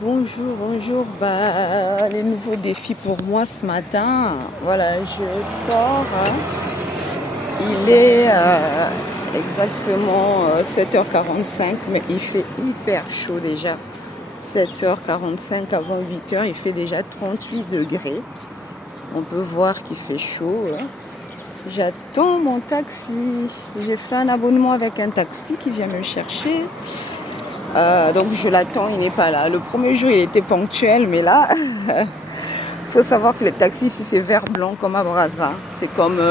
Bonjour, bonjour. Les nouveaux défis pour moi ce matin. Voilà, je sors, hein. Il est exactement 7h45, mais il fait hyper chaud déjà. 7h45 avant 8h, il fait déjà 38 degrés. On peut voir qu'il fait chaud, hein. J'attends mon taxi. J'ai fait un abonnement avec un taxi qui vient me chercher. Donc je l'attends, il n'est pas là. Le premier jour, il était ponctuel, mais là, il faut savoir que les taxis ici, c'est vert blanc comme à Brazza. C'est comme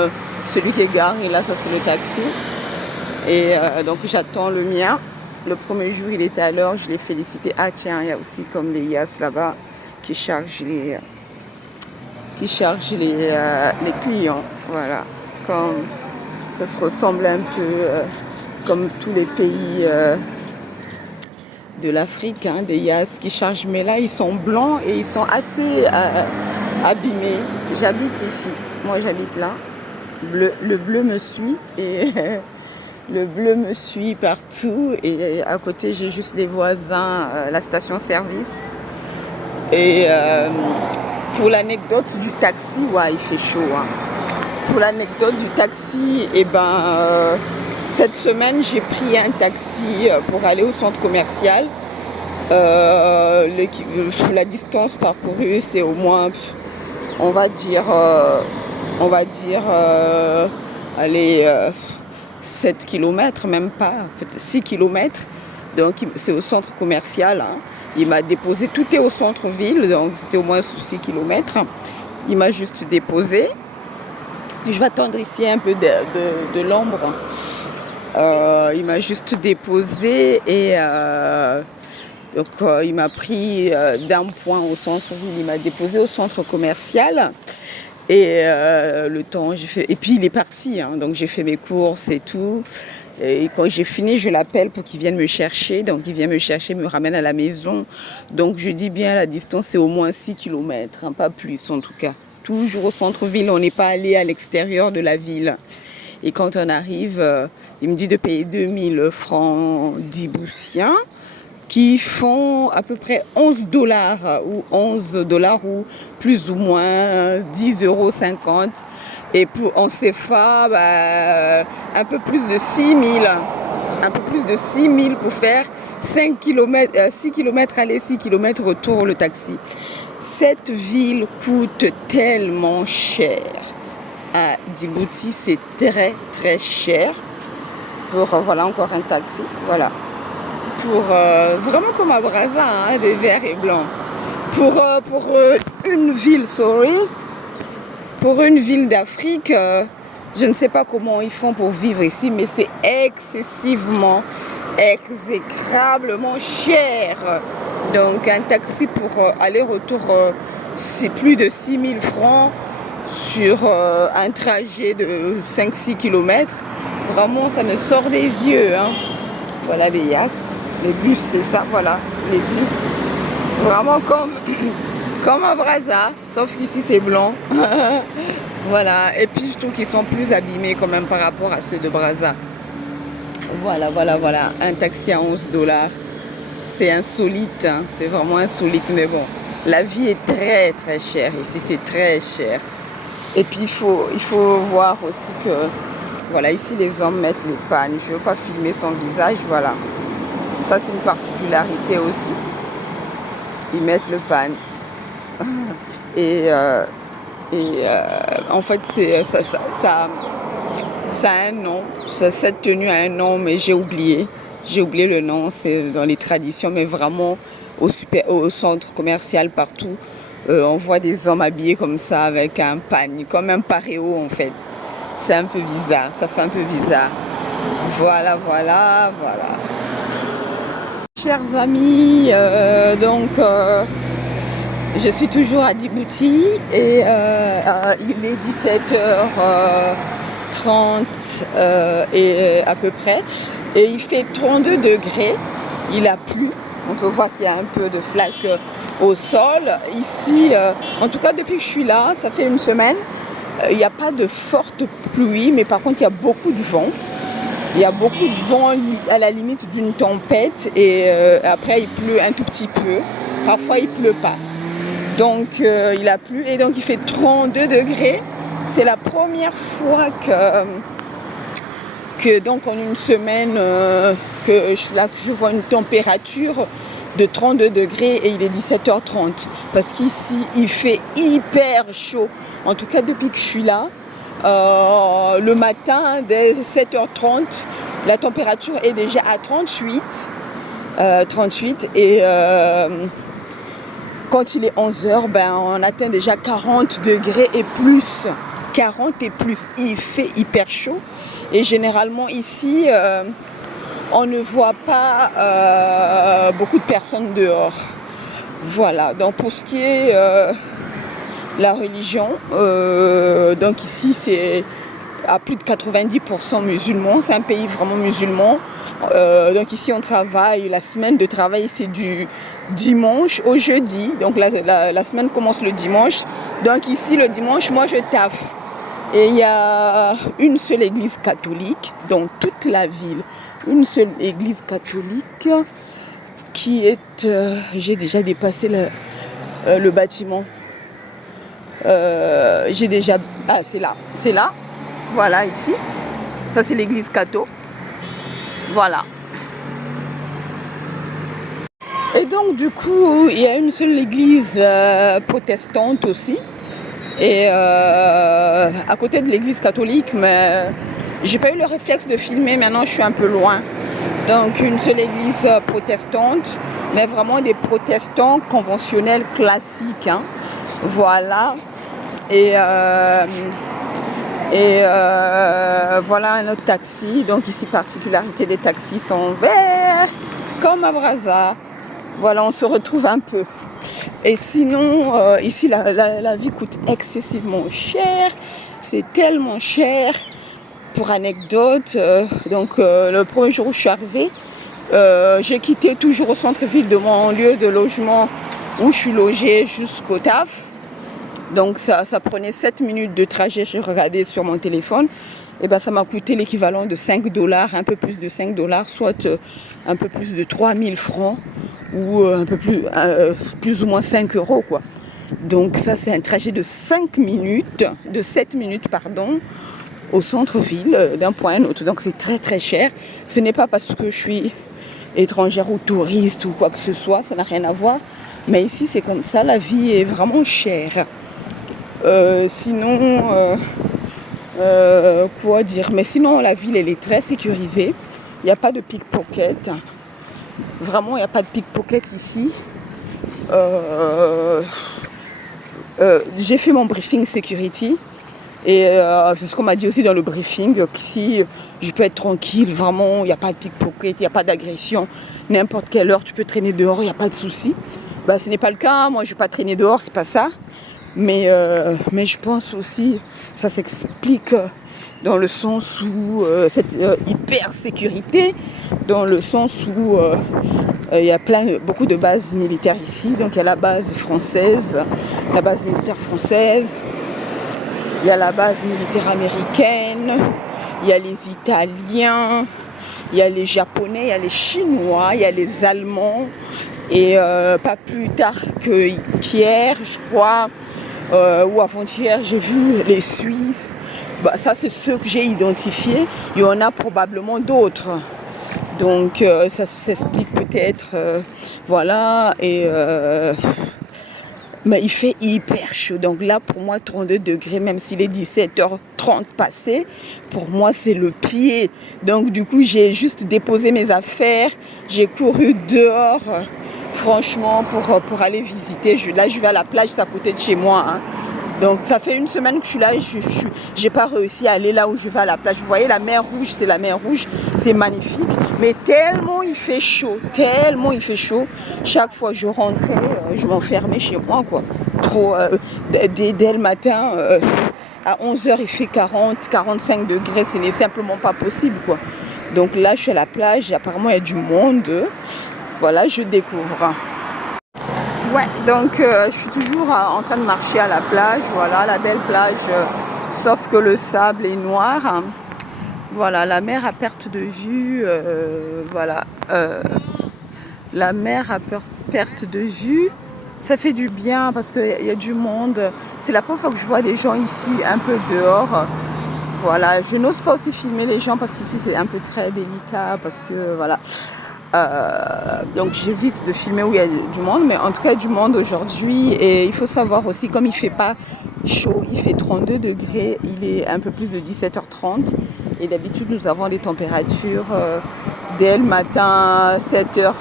celui qui est garé, là, ça c'est le taxi. Et donc j'attends le mien. Le premier jour, il était à l'heure, je l'ai félicité. Ah tiens, il y a aussi comme les Yas là-bas qui chargent les clients. Voilà, comme ça se ressemble un peu comme tous les pays de l'Afrique, hein, des Yas qui chargent. Mais là, ils sont blancs et ils sont assez abîmés. J'habite ici. Moi, j'habite là. Le bleu me suit et le bleu me suit partout. Et à côté, j'ai juste les voisins, la station-service. Et pour l'anecdote du taxi, ouais, il fait chaud, hein. Pour l'anecdote du taxi, cette semaine, j'ai pris un taxi pour aller au centre commercial. La distance parcourue, c'est au moins, on va dire, allez, 7 km, même pas, en fait, 6 km. Donc, c'est au centre commercial, hein. Il m'a déposé, tout est au centre-ville, donc c'était au moins 6 km. Il m'a juste déposé. Je vais attendre ici un peu de l'ombre. Il m'a juste déposé et donc il m'a pris d'un point au centre-ville. Il m'a déposé au centre commercial. Et le temps, j'ai fait. Et puis il est parti, hein, donc j'ai fait mes courses et tout. Et quand j'ai fini, je l'appelle pour qu'il vienne me chercher. Donc il vient me chercher, me ramène à la maison. Donc je dis bien, la distance c'est au moins 6 km, hein, pas plus en tout cas. Toujours au centre-ville, on n'est pas allé à l'extérieur de la ville. Et quand on arrive, il me dit de payer 2000 francs djiboutiens qui font à peu près 11 dollars ou plus ou moins 10,50 €. Et en CFA, un peu plus de 6000. Un peu plus de 6000 pour faire 5 km, 6 km aller, 6 km retour le taxi. Cette ville coûte tellement cher. À Djibouti, c'est très très cher. Voilà encore un taxi. Voilà. Pour vraiment comme à Brazza, hein, des verts et blancs. Pour une ville, pour une ville d'Afrique, je ne sais pas comment ils font pour vivre ici, mais c'est excessivement, exécrablement cher. Donc un taxi pour aller-retour, c'est plus de 6000 francs sur un trajet de 5-6 km. Vraiment, ça me sort des yeux, hein. Voilà les Yas, les bus, c'est ça, voilà, les bus. Vraiment comme à Brazza, sauf qu'ici c'est blanc. Voilà, et puis je trouve qu'ils sont plus abîmés quand même par rapport à ceux de Brazza. Voilà, un taxi à 11 dollars. C'est insolite, hein. C'est vraiment insolite, mais bon, la vie est très très chère, ici c'est très cher. Et puis il faut voir aussi que, voilà, ici les hommes mettent les pannes. Je ne veux pas filmer son visage, voilà. Ça c'est une particularité aussi. Ils mettent le pan. Et en fait, ça a un nom. Cette tenue a un nom, mais j'ai oublié. J'ai oublié le nom, c'est dans les traditions, mais vraiment au centre commercial, partout, on voit des hommes habillés comme ça, avec un pagne, comme un paréo en fait. C'est un peu bizarre, ça fait un peu bizarre. Voilà. Chers amis, je suis toujours à Djibouti et il est 17h30 à peu près et il fait 32 degrés, il a plu, on peut voir qu'il y a un peu de flaques au sol. Ici, en tout cas depuis que je suis là, ça fait une semaine, il n'y a pas de forte pluie, mais par contre il y a beaucoup de vent. Il y a beaucoup de vent à la limite d'une tempête et après il pleut un tout petit peu. Parfois, il pleut pas. Donc, il a plu et donc il fait 32 degrés. C'est la première fois que donc en une semaine, que je vois une température de 32 degrés et il est 17h30. Parce qu'ici, il fait hyper chaud. En tout cas, depuis que je suis là, le matin, dès 7h30, la température est déjà à 38. 38 et quand il est 11h, on atteint déjà 40 degrés et plus. 40 et plus. Il fait hyper chaud. Et généralement ici, on ne voit pas beaucoup de personnes dehors. Voilà. Donc pour ce qui est la religion, donc ici c'est à plus de 90% musulmans. C'est un pays vraiment musulman. Donc ici on travaille, la semaine de travail c'est du dimanche au jeudi. Donc la semaine commence le dimanche. Donc ici le dimanche, moi je taffe. Et il y a une seule église catholique dans toute la ville. Une seule église catholique qui est... j'ai déjà dépassé le bâtiment. J'ai déjà... Ah, c'est là. C'est là. Voilà, ici. Ça, c'est l'église catho. Voilà. Et donc, du coup, il y a une seule église protestante aussi. Et à côté de l'église catholique, mais j'ai pas eu le réflexe de filmer, maintenant je suis un peu loin. Donc une seule église protestante, mais vraiment des protestants conventionnels classiques. Hein. Voilà. Et voilà un autre taxi. Donc ici, particularité des taxis sont verts comme à Brazza. Voilà, on se retrouve un peu. Et sinon, ici, la vie coûte excessivement cher. C'est tellement cher. Pour anecdote, le premier jour où je suis arrivée, j'ai quitté toujours au centre-ville de mon lieu de logement où je suis logée jusqu'au taf. Donc ça prenait 7 minutes de trajet, j'ai regardé sur mon téléphone. Et ça m'a coûté l'équivalent de $5, un peu plus de $5, soit un peu plus de 3000 francs ou un peu plus ou moins 5 euros quoi. Donc ça c'est un trajet de 7 minutes au centre-ville d'un point à un autre. Donc c'est très très cher. Ce n'est pas parce que je suis étrangère ou touriste ou quoi que ce soit, ça n'a rien à voir. Mais ici c'est comme ça, la vie est vraiment chère. Quoi dire? Mais sinon la ville elle est très sécurisée. Il n'y a pas de pickpocket. Vraiment il n'y a pas de pickpocket ici. J'ai fait mon briefing security. Et c'est ce qu'on m'a dit aussi dans le briefing, que si je peux être tranquille, vraiment, il n'y a pas de pickpocket, il n'y a pas d'agression, n'importe quelle heure tu peux traîner dehors, il n'y a pas de souci. Ce n'est pas le cas, moi je ne vais pas traîner dehors, c'est pas ça. Mais je pense aussi, ça s'explique dans le sens où cette hyper sécurité, dans le sens où il y a beaucoup de bases militaires ici. Donc il y a la base française, la base militaire française. Il y a la base militaire américaine, il y a les Italiens, il y a les Japonais, il y a les Chinois, il y a les Allemands. Et pas plus tard qu'hier, je crois, ou avant-hier, j'ai vu les Suisses. Ça, c'est ceux que j'ai identifiés. Il y en a probablement d'autres. Donc, ça s'explique peut-être. Voilà. Et... mais il fait hyper chaud. Donc là, pour moi, 32 degrés, même s'il est 17h30 passé, pour moi, c'est le pied. Donc du coup, j'ai juste déposé mes affaires. J'ai couru dehors, franchement, pour aller visiter. Là, je vais à la plage, c'est à côté de chez moi. Hein. Donc ça fait une semaine que je suis là et j'ai pas réussi à aller là où je vais à la plage. Vous voyez la mer Rouge, c'est la mer Rouge, c'est magnifique. Mais tellement il fait chaud, chaque fois que je rentrais, je m'enfermais chez moi quoi. Trop, dès le matin, à 11h il fait 40-45 degrés, ce n'est simplement pas possible quoi. Donc là je suis à la plage, apparemment il y a du monde. Voilà, je découvre. Ouais, donc je suis toujours en train de marcher à la plage, voilà, la belle plage, sauf que le sable est noir. Hein. Voilà, la mer à perte de vue, voilà. la mer à perte de vue. Ça fait du bien parce qu'il y a du monde. C'est la première fois que je vois des gens ici un peu dehors. Voilà, je n'ose pas aussi filmer les gens parce qu'ici c'est un peu très délicat parce que voilà. Donc j'évite de filmer où il y a du monde, mais en tout cas du monde aujourd'hui. Et il faut savoir aussi, comme il fait pas chaud, il fait 32 degrés, il est un peu plus de 17h30. Et d'habitude nous avons des températures dès le matin, 7h.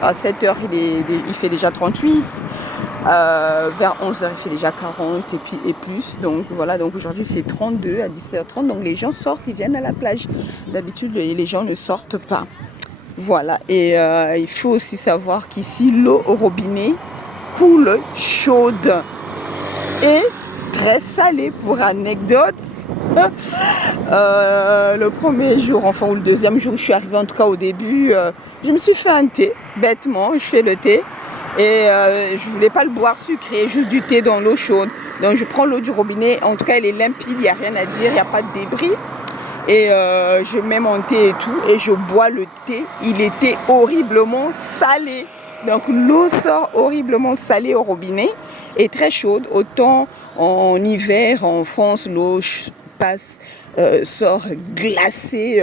À 7h il fait déjà 38. Vers 11h il fait déjà 40 et plus, donc voilà, donc aujourd'hui il fait 32 à 17h30, donc les gens sortent, ils viennent à la plage. D'habitude les gens ne sortent pas, voilà. Et il faut aussi savoir qu'ici l'eau au robinet coule chaude et très salée. Pour anecdote, le premier jour, enfin ou le deuxième jour, je suis arrivée, en tout cas au début, je me suis fait un thé, bêtement, je fais le thé. Et je voulais pas le boire sucré, juste du thé dans l'eau chaude. Donc je prends l'eau du robinet, en tout cas elle est limpide, il n'y a rien à dire, il n'y a pas de débris. Et je mets mon thé et tout, et je bois le thé. Il était horriblement salé. Donc l'eau sort horriblement salée au robinet et très chaude. Autant en hiver, en France, l'eau sort glacée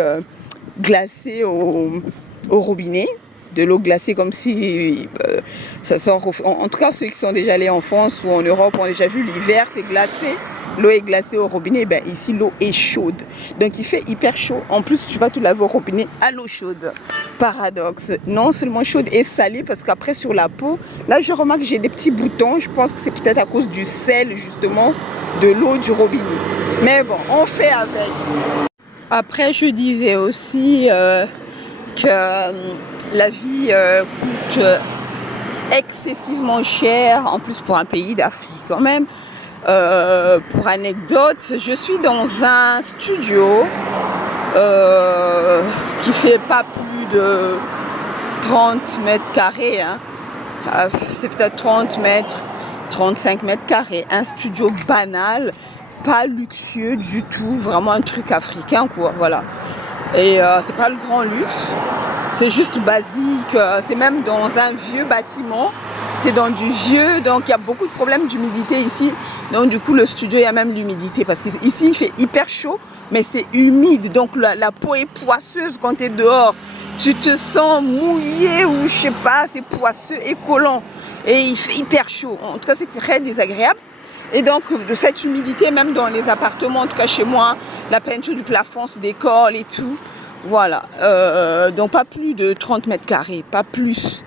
au robinet. De l'eau glacée comme si ça sort. En tout cas, ceux qui sont déjà allés en France ou en Europe ont déjà vu l'hiver, c'est glacé. L'eau est glacée au robinet. Ben, ici, l'eau est chaude. Donc, il fait hyper chaud. En plus, tu vas te laver au robinet à l'eau chaude. Paradoxe. Non seulement chaude et salée, parce qu'après, sur la peau, là, je remarque que j'ai des petits boutons. Je pense que c'est peut-être à cause du sel, justement, de l'eau du robinet. Mais bon, on fait avec. Après, je disais aussi que la vie coûte excessivement cher, en plus pour un pays d'Afrique quand même. Pour anecdote, je suis dans un studio qui fait pas plus de 30 mètres carrés. Hein. C'est peut-être 30 mètres, 35 mètres carrés. Un studio banal, pas luxueux du tout, vraiment un truc africain quoi, voilà. Et c'est pas le grand luxe. C'est juste basique, c'est même dans un vieux bâtiment, c'est dans du vieux, donc il y a beaucoup de problèmes d'humidité ici. Donc du coup le studio, il y a même l'humidité parce qu'ici il fait hyper chaud, mais c'est humide, donc la peau est poisseuse quand tu es dehors. Tu te sens mouillé ou je sais pas, c'est poisseux et collant. Et il fait hyper chaud, en tout cas c'est très désagréable. Et donc de cette humidité, même dans les appartements, en tout cas chez moi, la peinture du plafond se décolle et tout. Voilà, donc pas plus de 30 mètres carrés, pas plus.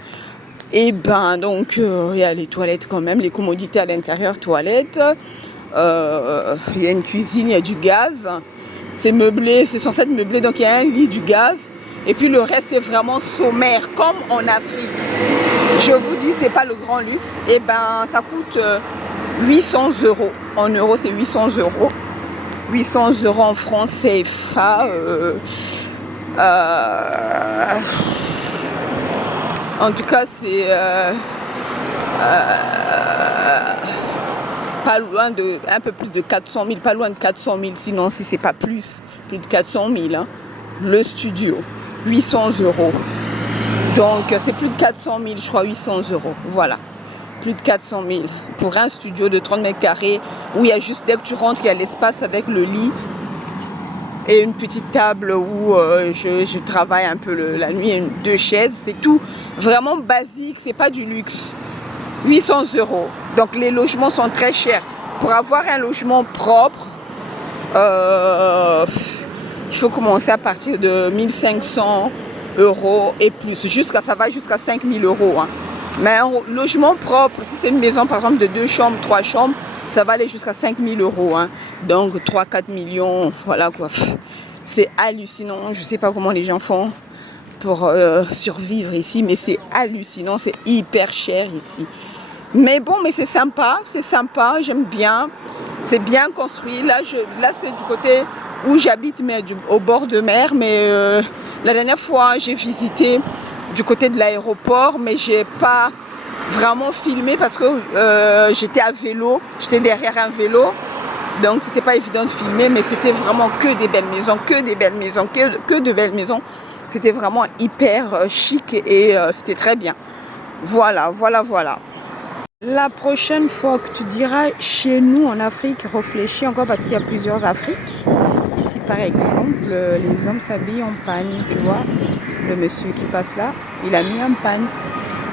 Et ben donc il y a les toilettes quand même, les commodités à l'intérieur, toilettes. Il y a une cuisine, il y a du gaz. C'est meublé, c'est censé être meublé, donc il y a un lit, du gaz. Et puis le reste est vraiment sommaire, comme en Afrique. Je vous dis, c'est pas le grand luxe. Et ben ça coûte 800 €. En euros, c'est 800 €. 800 € en francs CFA. En tout cas, c'est pas loin de, un peu plus de 400 000, pas loin de 400 000, sinon si c'est pas plus de 400 000. Hein. Le studio, 800 €. Donc c'est plus de 400 000, je crois, 800 €. Voilà, plus de 400 000 pour un studio de 30 mètres carrés où il y a juste, dès que tu rentres, il y a l'espace avec le lit. Et une petite table où je travaille un peu la nuit, 2 chaises, c'est tout. Vraiment basique, c'est pas du luxe. 800 €. Donc les logements sont très chers. Pour avoir un logement propre, il faut commencer à partir de 1 500 € et plus. Ça va jusqu'à 5 000 €. Hein. Mais un logement propre, si c'est une maison par exemple de 2 chambres, 3 chambres, ça va aller jusqu'à 5 000 €. Hein. Donc 3-4 millions, voilà quoi. C'est hallucinant. Je ne sais pas comment les gens font pour survivre ici, mais c'est hallucinant. C'est hyper cher ici. Mais bon, mais c'est sympa, j'aime bien. C'est bien construit. Là c'est du côté où j'habite, mais au bord de mer. Mais la dernière fois, j'ai visité du côté de l'aéroport, mais j'ai pas vraiment filmé parce que j'étais à vélo, j'étais derrière un vélo, donc c'était pas évident de filmer, mais c'était vraiment que des belles maisons, que de belles maisons. C'était vraiment hyper chic et c'était très bien. Voilà, voilà, voilà. La prochaine fois que tu diras chez nous en Afrique, réfléchis encore parce qu'il y a plusieurs Afriques. Ici, par exemple, les hommes s'habillent en pagne, tu vois. Le monsieur qui passe là, il a mis un pagne.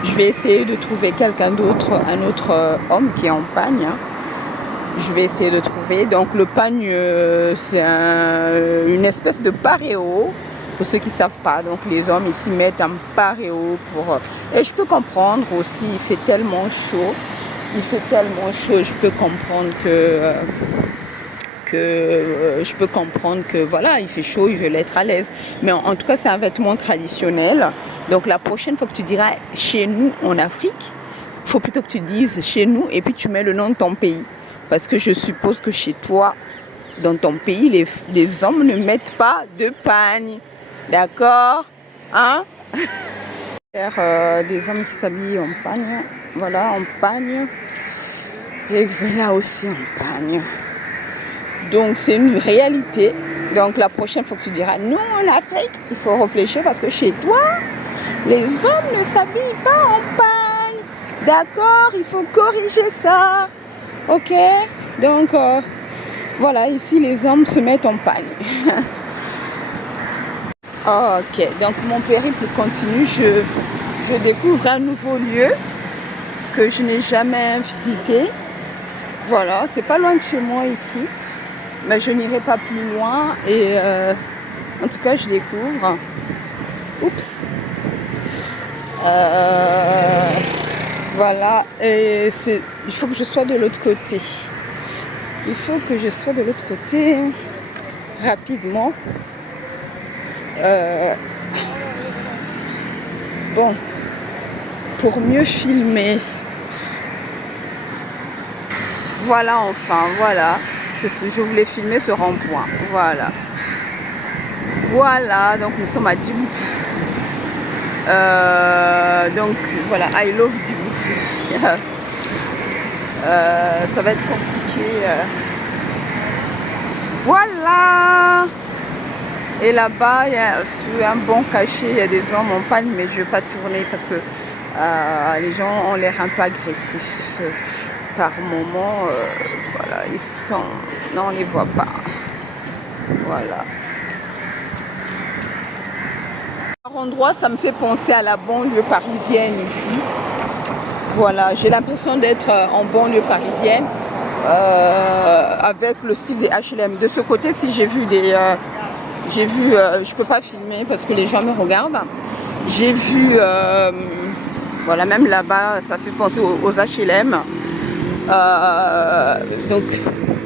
Je vais essayer de trouver quelqu'un d'autre, un autre homme qui est en pagne. Hein. Je vais essayer de trouver. Donc le pagne, c'est une espèce de paréo. Pour ceux qui ne savent pas, donc les hommes ici mettent un paréo pour... Et je peux comprendre aussi, il fait tellement chaud. Il fait tellement chaud, je peux comprendre je peux comprendre que voilà, il fait chaud, ils veulent être à l'aise. Mais en tout cas, c'est un vêtement traditionnel. Donc la prochaine fois que tu diras chez nous en Afrique, il faut plutôt que tu dises chez nous et puis tu mets le nom de ton pays. Parce que je suppose que chez toi, dans ton pays, les hommes ne mettent pas de pagne. D'accord? Hein? Des hommes qui s'habillent en pagne. Voilà, en pagne. Et là aussi en pagne. Donc c'est une réalité. Donc la prochaine fois que tu diras non en Afrique, il faut réfléchir parce que chez toi, les hommes ne s'habillent pas en pagne. D'accord? Il faut corriger ça. Ok? Donc voilà, ici les hommes se mettent en pagne. Ok, donc mon périple continue. Je découvre un nouveau lieu que je n'ai jamais visité. Voilà, c'est pas loin de chez moi ici. Mais je n'irai pas plus loin et en tout cas je découvre. Oups. Voilà, et il faut que je sois de l'autre côté. Il faut que je sois de l'autre côté rapidement. Bon, pour mieux filmer. Voilà, enfin, voilà. Je voulais filmer ce rond-point. Voilà. Voilà, donc nous sommes à Djibouti. Donc voilà, I love Djibouti. Ça va être compliqué. Voilà. Et là-bas, sur un bon cachet, il y a des hommes en pagne, mais je ne vais pas tourner parce que les gens ont l'air un peu agressifs. Par moment, voilà, ils sont... Non, on ne les voit pas. Voilà. Par endroit, ça me fait penser à la banlieue parisienne ici. Voilà, j'ai l'impression d'être en banlieue parisienne avec le style des HLM. De ce côté, si j'ai vu des... je peux pas filmer parce que les gens me regardent. J'ai vu, voilà, même là-bas, ça fait penser aux HLM. Donc,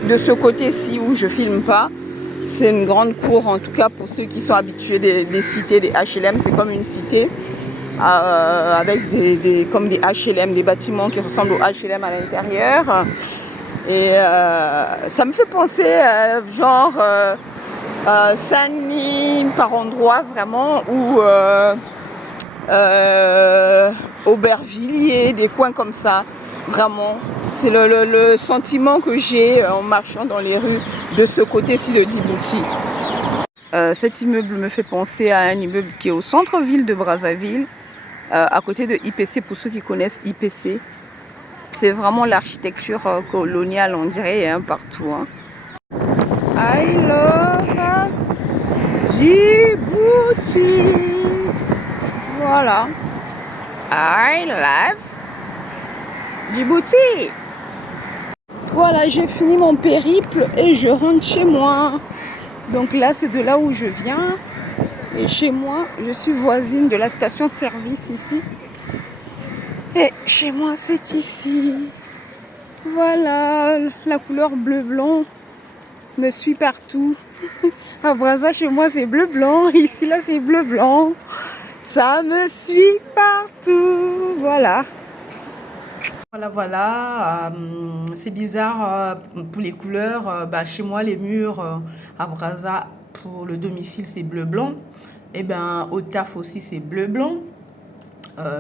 de ce côté-ci où je filme pas, c'est une grande cour, en tout cas pour ceux qui sont habitués des cités, des HLM. C'est comme une cité avec comme des HLM, des bâtiments qui ressemblent aux HLM à l'intérieur. Et ça me fait penser genre Saint-Denis par endroit vraiment, ou Aubervilliers, des coins comme ça. Vraiment, c'est le sentiment que j'ai en marchant dans les rues de ce côté-ci de Djibouti. Cet immeuble me fait penser à un immeuble qui est au centre-ville de Brazzaville, à côté de IPC, pour ceux qui connaissent IPC. C'est vraiment l'architecture coloniale, on dirait, hein, partout. Hein. I love Djibouti. Voilà. I love Djibouti. Voilà, j'ai fini mon périple et je rentre chez moi. Donc là, c'est de là où je viens. Et chez moi, je suis voisine de la station-service ici. Et chez moi, c'est ici. Voilà, la couleur bleu-blanc me suit partout. À Brazza, chez moi, c'est bleu-blanc. Ici, là, c'est bleu-blanc. Ça me suit partout. Voilà. Voilà. C'est bizarre pour les couleurs. Chez moi, les murs à Brazza, pour le domicile, c'est bleu-blanc. Et ben, au taf aussi, c'est bleu-blanc.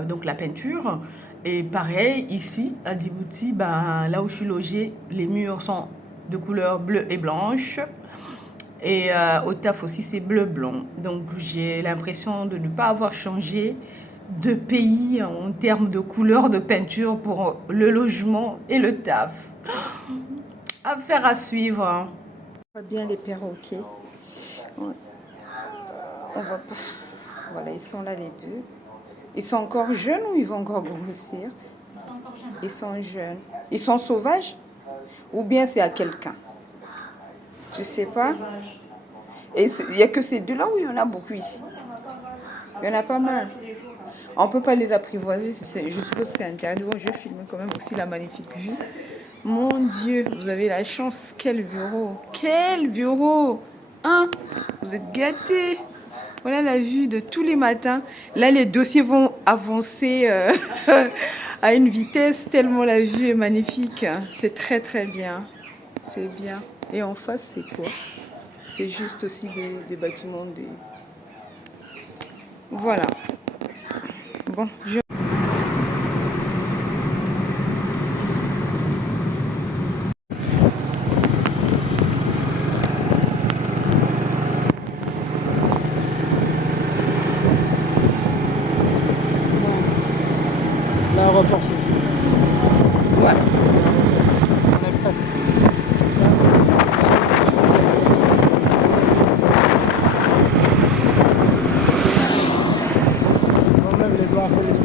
Donc la peinture. Et pareil, ici, à Djibouti, là où je suis logée, les murs sont de couleur bleue et blanche. Et au taf aussi, c'est bleu-blanc. Donc j'ai l'impression de ne pas avoir changé de pays en termes de couleur de peinture pour le logement et le taf. Affaire à suivre, hein. On voit bien les perroquets. Ouais. On va pas. Voilà, ils sont là les deux. Ils sont encore jeunes ou ils vont encore grossir? Ils sont jeunes. Ils sont sauvages? Ou bien c'est à quelqu'un? Tu sais pas? Et il n'y a que ces deux-là ou il y en a beaucoup ici? Il y en a pas mal. On ne peut pas les apprivoiser. Je suppose que c'est interdit. Bon, je filme quand même aussi la magnifique vue. Mon Dieu, vous avez la chance. Quel bureau! Quel bureau! Hein? Vous êtes gâtés. Voilà la vue de tous les matins. Là, les dossiers vont avancer à une vitesse tellement la vue est magnifique. C'est très très bien. C'est bien. Et en face, c'est quoi? C'est juste aussi des bâtiments. Voilà. Bon, L'aéroport, c'est ici. ouais. On est prêt. On lève les doigts, on fait les